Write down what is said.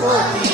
Oh.